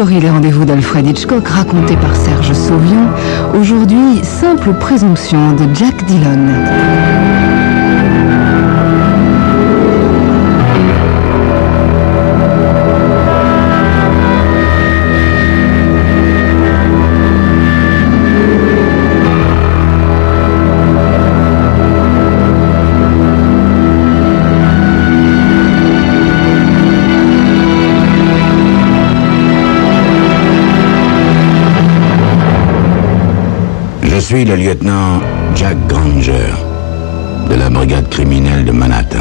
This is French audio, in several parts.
Story, les rendez-vous d'Alfred Hitchcock, racontés par Serge Sauvion. Aujourd'hui, simple présomption de Jack Dillon. Je suis le lieutenant Jack Granger, de la brigade criminelle de Manhattan.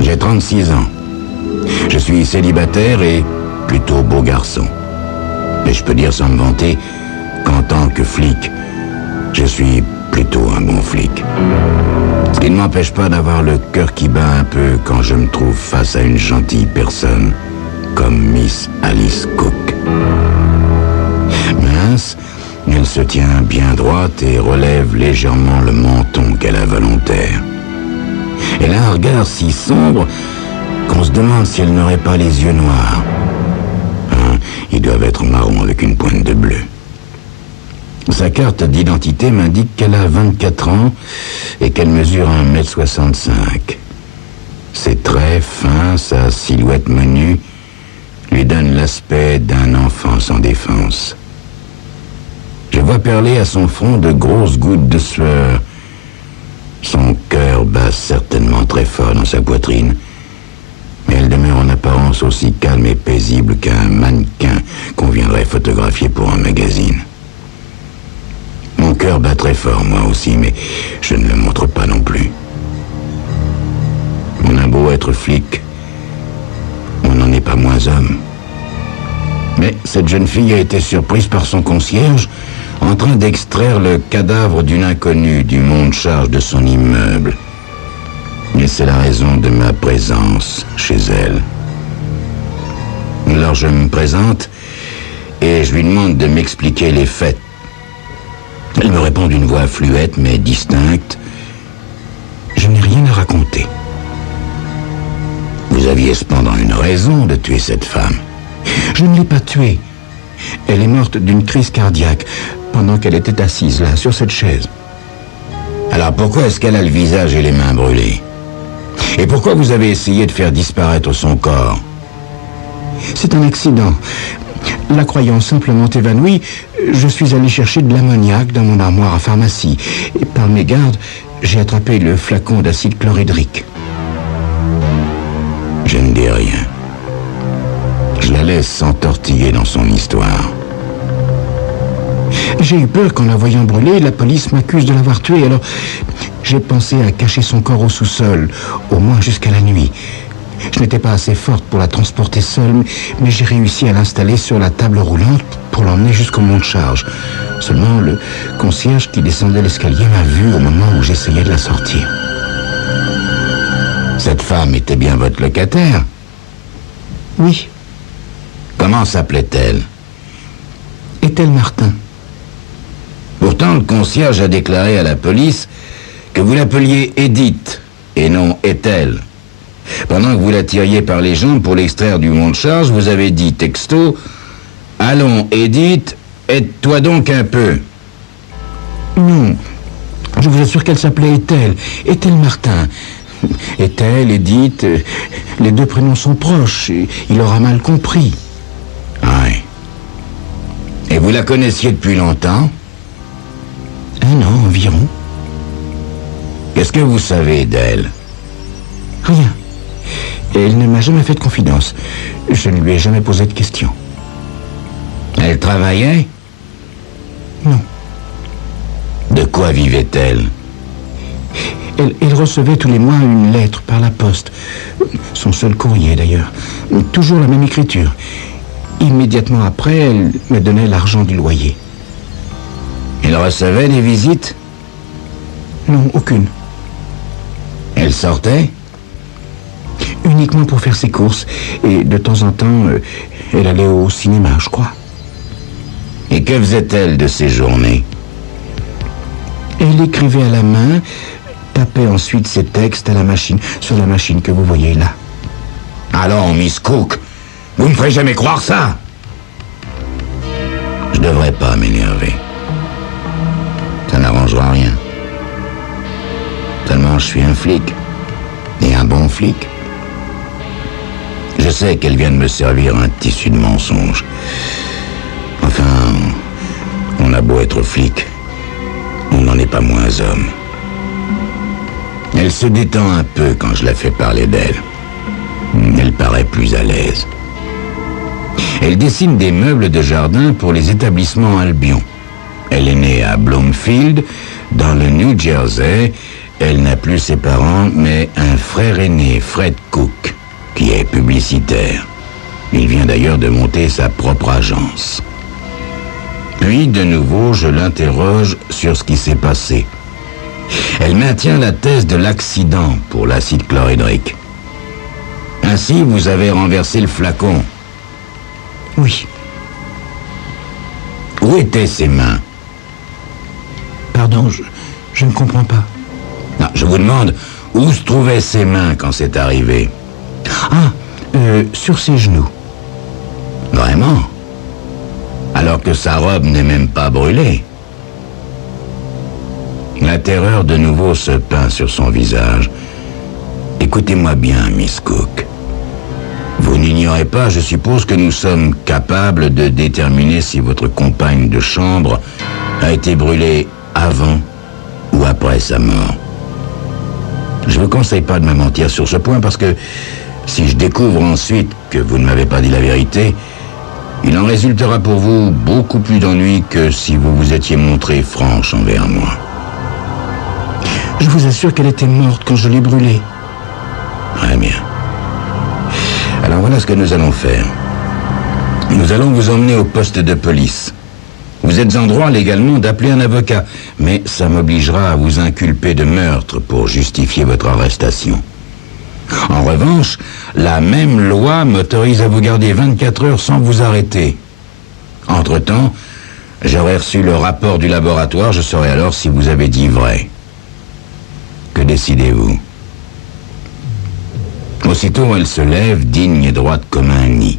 J'ai 36 ans. Je suis célibataire et plutôt beau garçon. Mais je peux dire sans me vanter qu'en tant que flic, je suis plutôt un bon flic. Ce qui ne m'empêche pas d'avoir le cœur qui bat un peu quand je me trouve face à une gentille personne comme Miss Alice Cook. Mince, elle se tient bien droite et relève légèrement le menton qu'elle a volontaire. Elle a un regard si sombre qu'on se demande si elle n'aurait pas les yeux noirs. Hein, ils doivent être marrons avec une pointe de bleu. Sa carte d'identité m'indique qu'elle a 24 ans et qu'elle mesure 1m65. Ses traits fins, sa silhouette menue, lui donnent l'aspect d'un enfant sans défense. Je vois perler à son front de grosses gouttes de sueur. Son cœur bat certainement très fort dans sa poitrine, mais elle demeure en apparence aussi calme et paisible qu'un mannequin qu'on viendrait photographier pour un magazine. Mon cœur bat très fort, moi aussi, mais je ne le montre pas non plus. On a beau être flic, on n'en est pas moins homme. Mais cette jeune fille a été surprise par son concierge en train d'extraire le cadavre d'une inconnue du monte-charge de son immeuble. Et c'est la raison de ma présence chez elle. Alors je me présente et je lui demande de m'expliquer les faits. Elle me répond d'une voix fluette mais distincte. Je n'ai rien à raconter. Vous aviez cependant une raison de tuer cette femme. Je ne l'ai pas tuée. Elle est morte d'une crise cardiaque pendant qu'elle était assise là, sur cette chaise. Alors pourquoi est-ce qu'elle a le visage et les mains brûlés? Et pourquoi vous avez essayé de faire disparaître son corps? C'est un accident. La croyant simplement évanouie, je suis allé chercher de l'ammoniac dans mon armoire à pharmacie. Et par mégarde, j'ai attrapé le flacon d'acide chlorhydrique. Je ne dis rien. Je la laisse s'entortiller dans son histoire. J'ai eu peur qu'en la voyant brûler, la police m'accuse de l'avoir tuée, alors j'ai pensé à cacher son corps au sous-sol, au moins jusqu'à la nuit. Je n'étais pas assez forte pour la transporter seule, mais j'ai réussi à l'installer sur la table roulante pour l'emmener jusqu'au monte-charge. Seulement, le concierge qui descendait l'escalier m'a vu au moment où j'essayais de la sortir. Cette femme était bien votre locataire? Oui. Comment s'appelait-elle? Ethel Martin. Pourtant, le concierge a déclaré à la police que vous l'appeliez Edith et non Ethel. Pendant que vous la tiriez par les jambes pour l'extraire du monte-charge, vous avez dit texto « Allons, Edith, aide-toi donc un peu ». Non, je vous assure qu'elle s'appelait Ethel, Ethel Martin. Ethel, Edith, les deux prénoms sont proches, il aura mal compris. Oui. Et vous la connaissiez depuis longtemps? 1 an environ. Qu'est-ce que vous savez d'elle? Rien. Elle ne m'a jamais fait de confidence. Je ne lui ai jamais posé de questions. Elle travaillait? Non. De quoi vivait-elle? Elle recevait tous les mois une lettre par la poste. Son seul courrier, d'ailleurs. Toujours la même écriture. Immédiatement après, elle me donnait l'argent du loyer. Elle recevait des visites? Non, aucune. Elle sortait? Uniquement pour faire ses courses. Et de temps en temps, elle allait au cinéma, je crois. Et que faisait-elle de ces journées? Elle écrivait à la main, tapait ensuite ses textes à la machine, sur la machine que vous voyez là. Alors, Miss Cook, vous ne me ferez jamais croire ça? devrais pas m'énerver. Ça n'arrangera rien. Seulement, je suis un flic. Et un bon flic. Je sais qu'elle vient de me servir un tissu de mensonge. Enfin, on a beau être flic, on n'en est pas moins homme. Elle se détend un peu quand je la fais parler d'elle. Elle paraît plus à l'aise. Elle dessine des meubles de jardin pour les établissements Albion. Elle est née à Bloomfield, dans le New Jersey. Elle n'a plus ses parents, mais un frère aîné, Fred Cook, qui est publicitaire. Il vient d'ailleurs de monter sa propre agence. Puis, de nouveau, je l'interroge sur ce qui s'est passé. Elle maintient la thèse de l'accident pour l'acide chlorhydrique. Ainsi, vous avez renversé le flacon. Oui. Où étaient ses mains? Pardon, je ne comprends pas. Non, je vous demande, où se trouvaient ses mains quand c'est arrivé? Ah, sur ses genoux. Vraiment? Alors que sa robe n'est même pas brûlée. La terreur de nouveau se peint sur son visage. Écoutez-moi bien, Miss Cook. Vous n'ignorez pas, je suppose, que nous sommes capables de déterminer si votre compagne de chambre a été brûlée avant ou après sa mort. Je ne vous conseille pas de me mentir sur ce point parce que si je découvre ensuite que vous ne m'avez pas dit la vérité, il en résultera pour vous beaucoup plus d'ennuis que si vous vous étiez montré franche envers moi. Je vous assure qu'elle était morte quand je l'ai brûlée. Très bien. Alors voilà ce que nous allons faire. Nous allons vous emmener au poste de police. Vous êtes en droit légalement d'appeler un avocat, mais ça m'obligera à vous inculper de meurtre pour justifier votre arrestation. En revanche, la même loi m'autorise à vous garder 24 heures sans vous arrêter. Entre-temps, j'aurai reçu le rapport du laboratoire, je saurai alors si vous avez dit vrai. Que décidez-vous? Aussitôt, elle se lève, digne et droite comme un nid.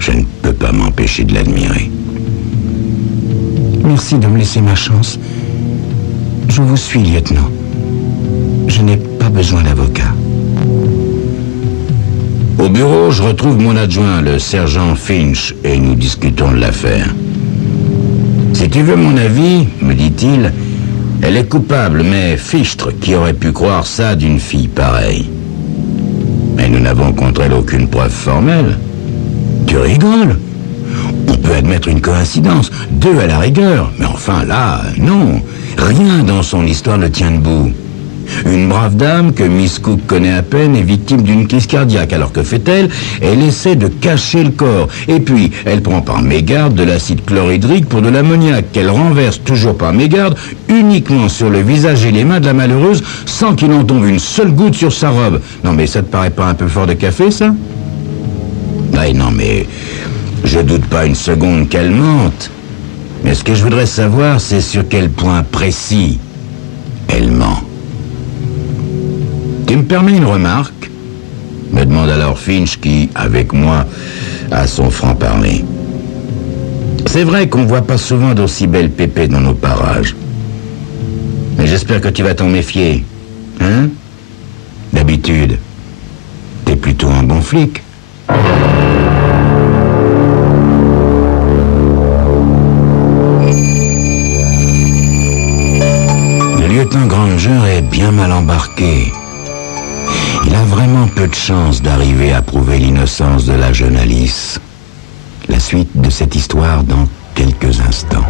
Je ne peux pas m'empêcher de l'admirer. Merci de me laisser ma chance. Je vous suis, lieutenant. Je n'ai pas besoin d'avocat. Au bureau, je retrouve mon adjoint, le sergent Finch, et nous discutons de l'affaire. Si tu veux mon avis, me dit-il, elle est coupable, mais fichtre, qui aurait pu croire ça d'une fille pareille? Mais nous n'avons contre elle aucune preuve formelle. Tu rigoles? On peut admettre une coïncidence, 2 à la rigueur, mais enfin là, non. Rien dans son histoire ne tient debout. Une brave dame que Miss Cook connaît à peine est victime d'une crise cardiaque. Alors que fait-elle? Elle essaie de cacher le corps. Et puis, elle prend par mégarde de l'acide chlorhydrique pour de l'ammoniac qu'elle renverse toujours par mégarde uniquement sur le visage et les mains de la malheureuse sans qu'il en tombe une seule goutte sur sa robe. Non mais ça te paraît pas un peu fort de café, ça? Ouais, non mais je doute pas une seconde qu'elle mente. Mais ce que je voudrais savoir, c'est sur quel point précis elle ment. Tu me permets une remarque? Me demande alors Finch qui, avec moi, a son franc-parler. C'est vrai qu'on voit pas souvent d'aussi belles pépées dans nos parages. Mais j'espère que tu vas t'en méfier. Hein? D'habitude, t'es plutôt un bon flic. Le lieutenant Granger est bien mal embarqué. Il a vraiment peu de chance d'arriver à prouver l'innocence de la jeune Alice. La suite de cette histoire dans quelques instants.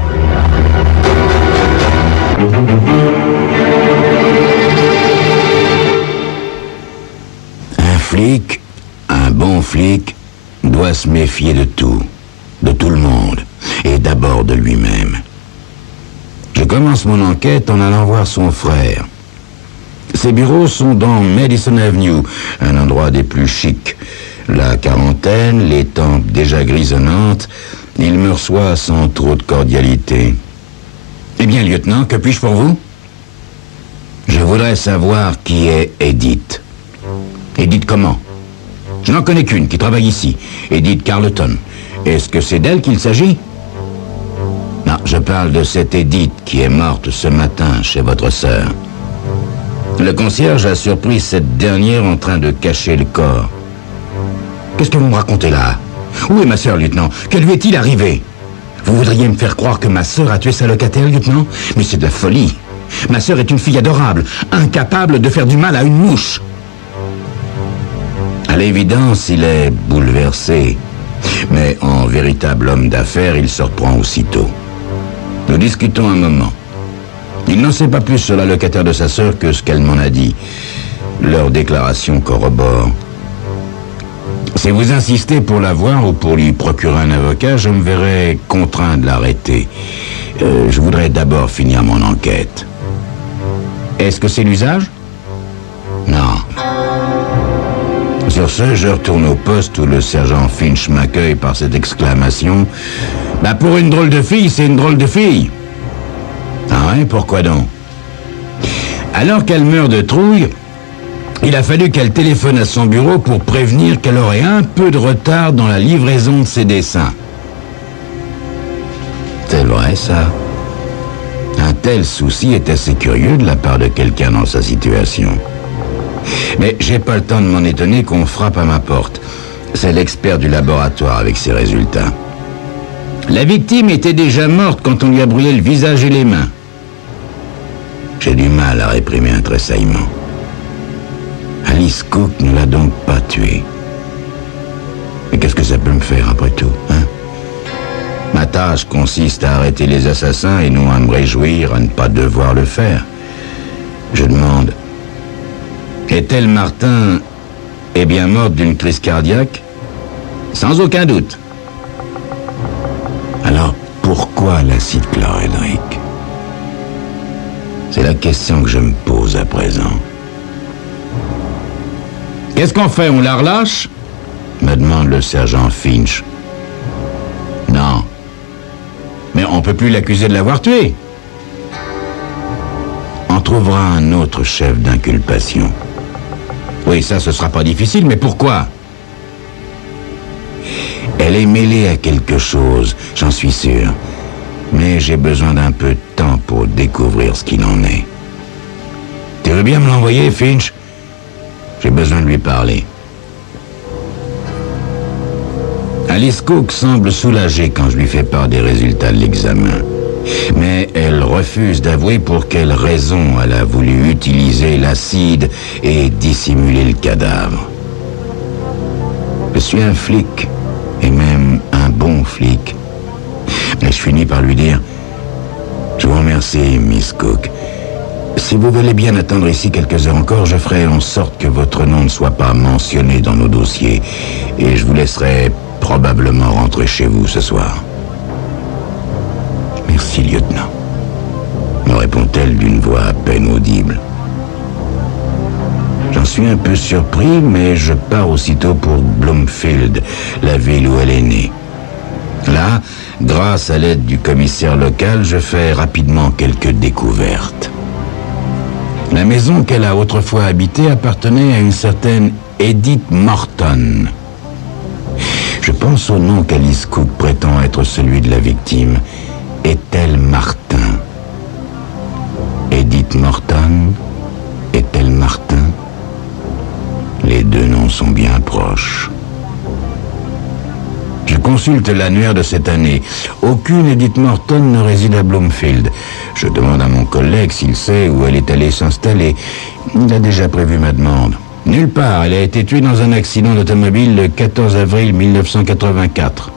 Un flic, un bon flic, doit se méfier de tout le monde, et d'abord de lui-même. Je commence mon enquête en allant voir son frère. Ses bureaux sont dans Madison Avenue, un endroit des plus chics. La quarantaine, les tempes déjà grisonnantes, il me reçoit sans trop de cordialité. Eh bien, lieutenant, que puis-je pour vous? Je voudrais savoir qui est Edith. Edith comment? Je n'en connais qu'une qui travaille ici, Edith Carleton. Est-ce que c'est d'elle qu'il s'agit? Je parle de cette Edith qui est morte ce matin chez votre sœur. Le concierge a surpris cette dernière en train de cacher le corps. Qu'est-ce que vous me racontez là? Où est ma sœur, lieutenant? Que lui est-il arrivé? Vous voudriez me faire croire que ma sœur a tué sa locataire, lieutenant? Mais c'est de la folie. Ma sœur est une fille adorable, incapable de faire du mal à une mouche. À l'évidence, il est bouleversé. Mais en véritable homme d'affaires, il se reprend aussitôt. Nous discutons un moment. Il n'en sait pas plus sur la locataire de sa sœur que ce qu'elle m'en a dit. Leur déclaration corrobore. Si vous insistez pour la voir ou pour lui procurer un avocat, je me verrai contraint de l'arrêter. Je voudrais d'abord finir mon enquête. Est-ce que c'est l'usage? Non. Sur ce, je retourne au poste où le sergent Finch m'accueille par cette exclamation. Bah pour une drôle de fille, c'est une drôle de fille. Ah ouais, pourquoi donc? Alors qu'elle meurt de trouille, il a fallu qu'elle téléphone à son bureau pour prévenir qu'elle aurait un peu de retard dans la livraison de ses dessins. C'est vrai, ça. Un tel souci est assez curieux de la part de quelqu'un dans sa situation. Mais j'ai pas le temps de m'en étonner qu'on frappe à ma porte. C'est l'expert du laboratoire avec ses résultats. La victime était déjà morte quand on lui a brûlé le visage et les mains. J'ai du mal à réprimer un tressaillement. Alice Cook ne l'a donc pas tuée. Mais qu'est-ce que ça peut me faire après tout, hein? Ma tâche consiste à arrêter les assassins et non à me réjouir à ne pas devoir le faire. Je demande, est-elle Martin est bien morte d'une crise cardiaque? Sans aucun doute. Alors, pourquoi l'acide chlorhydrique? C'est la question que je me pose à présent. Qu'est-ce qu'on fait? On la relâche? Me demande le sergent Finch. Non. Mais on peut plus l'accuser de l'avoir tué. On trouvera un autre chef d'inculpation. Oui, ça, ce sera pas difficile, mais pourquoi? Elle est mêlée à quelque chose, j'en suis sûr. Mais j'ai besoin d'un peu de temps pour découvrir ce qu'il en est. Tu veux bien me l'envoyer, Finch? J'ai besoin de lui parler. Alice Cook semble soulagée quand je lui fais part des résultats de l'examen. Mais elle refuse d'avouer pour quelle raison elle a voulu utiliser l'acide et dissimuler le cadavre. Je suis un flic, et même un bon flic. Mais je finis par lui dire « Je vous remercie, Miss Cook. Si vous voulez bien attendre ici quelques heures encore, je ferai en sorte que votre nom ne soit pas mentionné dans nos dossiers, et je vous laisserai probablement rentrer chez vous ce soir. » « Merci, lieutenant, » me répond-elle d'une voix à peine audible. J'en suis un peu surpris, mais je pars aussitôt pour Bloomfield, la ville où elle est née. Là, grâce à l'aide du commissaire local, je fais rapidement quelques découvertes. La maison qu'elle a autrefois habitée appartenait à une certaine Edith Morton. Je pense au nom qu'Alice Cook prétend être celui de la victime. Est-elle Martin? Edith Morton? Est-elle Martin? Les deux noms sont bien proches. Je consulte l'annuaire de cette année. Aucune Edith Morton ne réside à Bloomfield. Je demande à mon collègue s'il sait où elle est allée s'installer. Il a déjà prévu ma demande. Nulle part. Elle a été tuée dans un accident d'automobile le 14 avril 1984.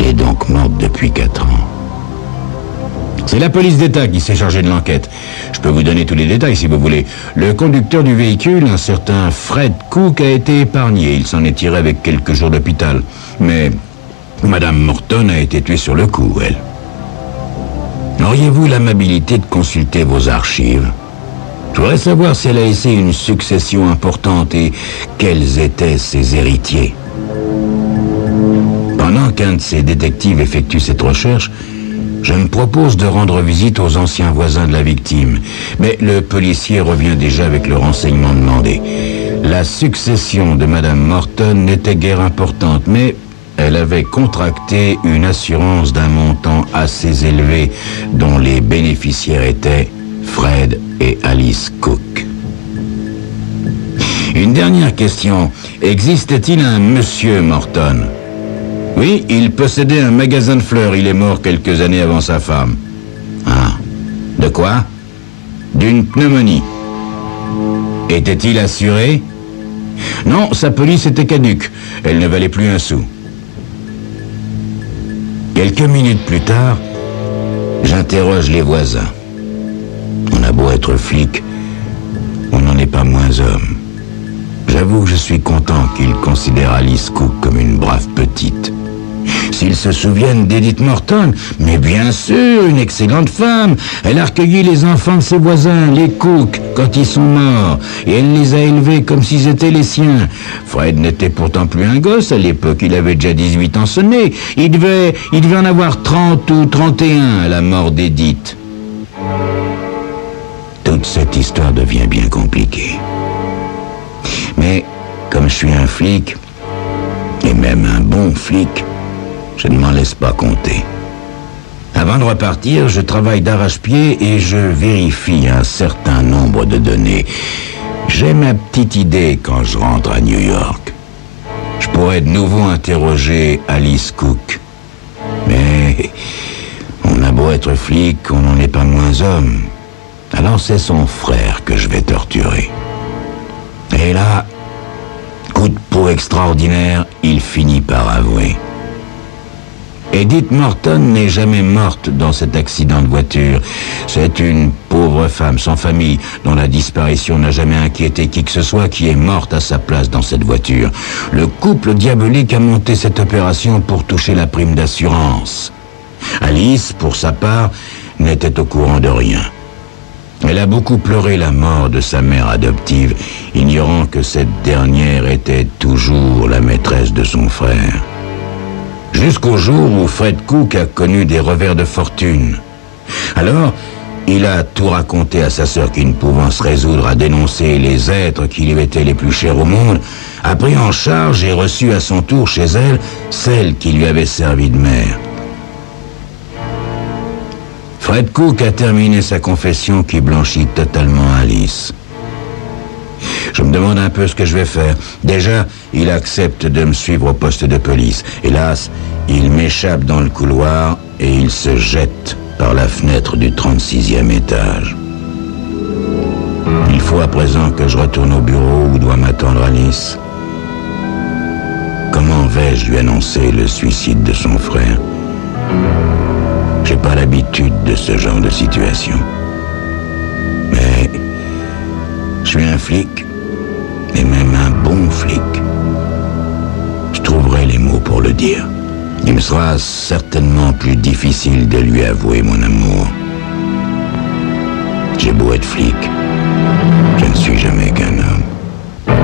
Elle est donc morte depuis 4 ans. C'est la police d'État qui s'est chargée de l'enquête. Je peux vous donner tous les détails si vous voulez. Le conducteur du véhicule, un certain Fred Cook, a été épargné. Il s'en est tiré avec quelques jours d'hôpital. Mais Madame Morton a été tuée sur le coup, elle. Auriez-vous l'amabilité de consulter vos archives? Je voudrais savoir si elle a laissé une succession importante et quels étaient ses héritiers. Pendant qu'un de ces détectives effectue cette recherche, je me propose de rendre visite aux anciens voisins de la victime. Mais le policier revient déjà avec le renseignement demandé. La succession de Madame Morton n'était guère importante, mais elle avait contracté une assurance d'un montant assez élevé dont les bénéficiaires étaient Fred et Alice Cook. Une dernière question. Existait-il un monsieur Morton? Oui, il possédait un magasin de fleurs. Il est mort quelques années avant sa femme. Ah. De quoi? D'une pneumonie. Était-il assuré? Non, sa police était caduque. Elle ne valait plus un sou. Quelques minutes plus tard, j'interroge les voisins. On a beau être flic, on n'en est pas moins homme. J'avoue que je suis content qu'ils considèrent Alice Cook comme une brave petite. S'ils se souviennent d'Edith Morton, mais bien sûr, une excellente femme. Elle a recueilli les enfants de ses voisins, les Cook, quand ils sont morts, et elle les a élevés comme s'ils étaient les siens. Fred n'était pourtant plus un gosse à l'époque, il avait déjà 18 ans sonné. Il devait en avoir 30 ou 31 à la mort d'Edith. Toute cette histoire devient bien compliquée. Mais, comme je suis un flic, et même un bon flic, je ne m'en laisse pas compter. Avant de repartir, je travaille d'arrache-pied et je vérifie un certain nombre de données. J'ai ma petite idée quand je rentre à New York. Je pourrais de nouveau interroger Alice Cook. Mais on a beau être flic, on n'en est pas moins homme. Alors c'est son frère que je vais torturer. Et là, coup de peau extraordinaire, il finit par avouer. Edith Morton n'est jamais morte dans cet accident de voiture. C'est une pauvre femme sans famille, dont la disparition n'a jamais inquiété qui que ce soit, qui est morte à sa place dans cette voiture. Le couple diabolique a monté cette opération pour toucher la prime d'assurance. Alice, pour sa part, n'était au courant de rien. Elle a beaucoup pleuré la mort de sa mère adoptive, ignorant que cette dernière était toujours la maîtresse de son frère. Jusqu'au jour où Fred Cook a connu des revers de fortune. Alors, il a tout raconté à sa sœur qui, ne pouvant se résoudre à dénoncer les êtres qui lui étaient les plus chers au monde, a pris en charge et reçu à son tour chez elle celle qui lui avait servi de mère. Fred Cook a terminé sa confession qui blanchit totalement Alice. Je me demande un peu ce que je vais faire. Déjà, il accepte de me suivre au poste de police. Hélas, il m'échappe dans le couloir et il se jette par la fenêtre du 36e étage. Il faut à présent que je retourne au bureau où doit m'attendre Alice. Comment vais-je lui annoncer le suicide de son frère? J'ai pas l'habitude de ce genre de situation. Mais je suis un flic, et même un bon flic. Je trouverai les mots pour le dire. Il me sera certainement plus difficile de lui avouer mon amour. J'ai beau être flic, je ne suis jamais qu'un homme.